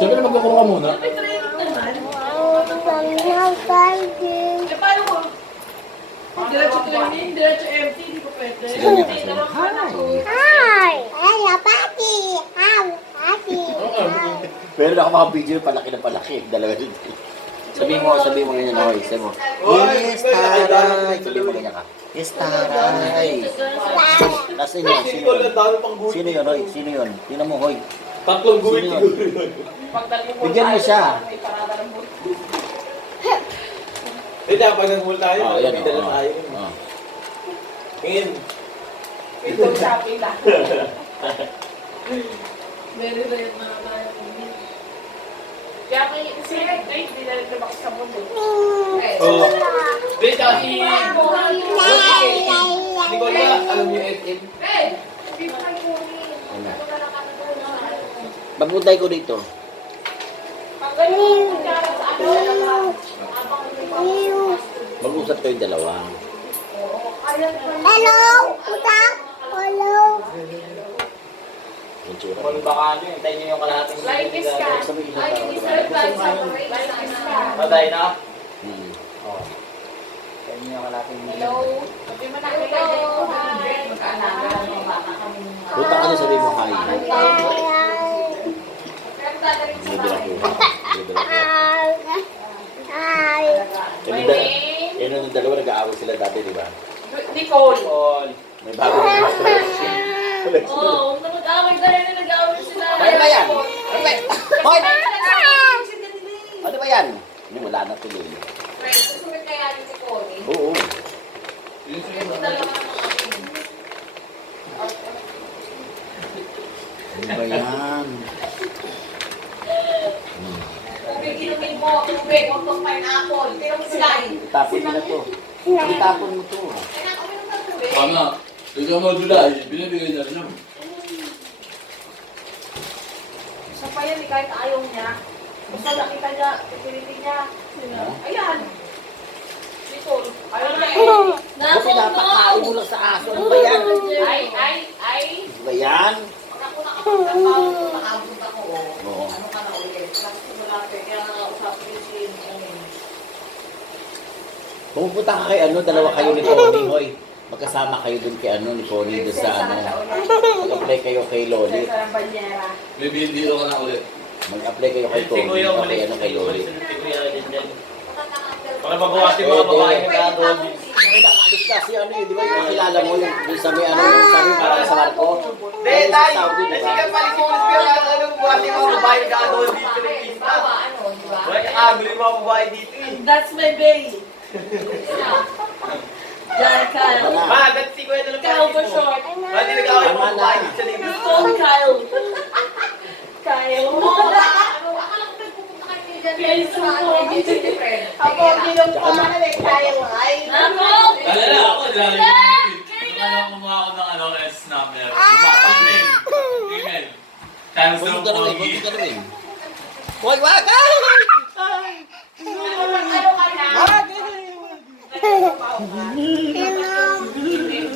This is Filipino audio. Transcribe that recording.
Siyempre magkakuro ka muna. May training naman. Eh, paano ko? Diretso training, diretso empty, di pa pwede. Hindi naman ako. Pero ako mga video, palaki na palaki. Dalawa din. Sabihin mo ganyan, Hoy. Sabihin mo, yes, taray. Sabihin mo ganyan ka. Yes, taray. Tapos yun, sino yun? Sino yun, Hoy? Sino yun? Tingnan mo, Hoy. Tatlong guwit Sino siguro yun? yun. Bigyan mo siya. Eh, dapat nag-mall tayo. Oh, yan, May dala oh. tayo. Oh. Ngayon. Ito shopping lang. Very rare na tayo. Kaya kay hindi na rin lumaki sa mundo. Oh. Wait, hindi ko alam yung FM. Magbutay ko dito. Pag ganyan yung kunyara sa ano, Mag-usap kayong dalawa. Yung tsura. Kung baka ano, hintayin niyo yung kalahating like this ka. Sabi ko Ay, sa hindi tao, sir, diba? like this ka. Patay na? Hmm. Oo. Hintayin niyo yung kalahating Hello. Sabi mo na hello. Hi. Mag-aalaga ng bata kami. Punta ka na sabihin mo, hi. Pero dadaling sa Bibila bahay. ko. Bibila ko. My Kami da, name, yan yung dalawa nag-aaway sila dati, di ba? Nicole. Paul. May bago na Oo, nung mag-away dahil na nag-away sila. Ano ba yan? Ano ba yan? Hoy! Ano ba yan? Hindi, wala na tuloy. Friend, susunod kaya ni Nicole. Oo. Ito talaga ang Ano ba yan? tubig, inumin mo, tubig, huwag tong pineapple. Tira mo sila. Itapon mo na to. Itapon mo to. Kaya uminom ng tubig. Tama. Ikaw mo July, binibigay na rin naman. Siya pa yan, kahit ayaw niya. Basta nakita niya, pipilitin niya. Ayan. Nicole. Ayaw na eh. Ba't pinapakain mo lang sa aso? Ano ba yan? Ay. Ano ba yan? Pag ako nakapagtrabaho, nakabot ako. Oo. Ano ka na ulit? Tapos kumulapit, kaya nakausapin yung si Pumupunta ka kay ano, dalawa kayo ni Tony, Hoy. Magkasama kayo dun kay ano, ni Tony, dun sa ano. Mag-apply kayo kay Loli. Sa Banyera. May video ka na ulit. Mag-apply kayo kay Si Tony, Kuya o ulit. kay ano, kay Loli. Si Kuya din dyan. Para mabawasin mga babae na gagawin. May nakaalis ka si ano, di ba yung kakilala mo, yung sabi ano, yung sabi parang sa barko. Hindi, Ayun, sa tay! Saudi, di ba? Nasigang pala si Kuya Kuya na anong buhatin mga babae na gagawin dito ng pista. Ano, di ba? Wala ka aguli mga babae dito eh. That's my baby. Diyan, Kyle. Ma, that's si Kuya na lang Kyle for short. Hindi nag-away mga babae dito sa dito. Just call Kyle. Kyle. Akala ko pupunta kayo dyan. Yes, ako bilang pangalan eh, Kyle. Ay, nako. Dala na ako, dala na. Nagkala kumuha ako ng ano, S-number. Email. Email. Times Huwag ng mo ganun, huwag pogi. mo ganun. Huwag, wag! Ano ka na? Hindi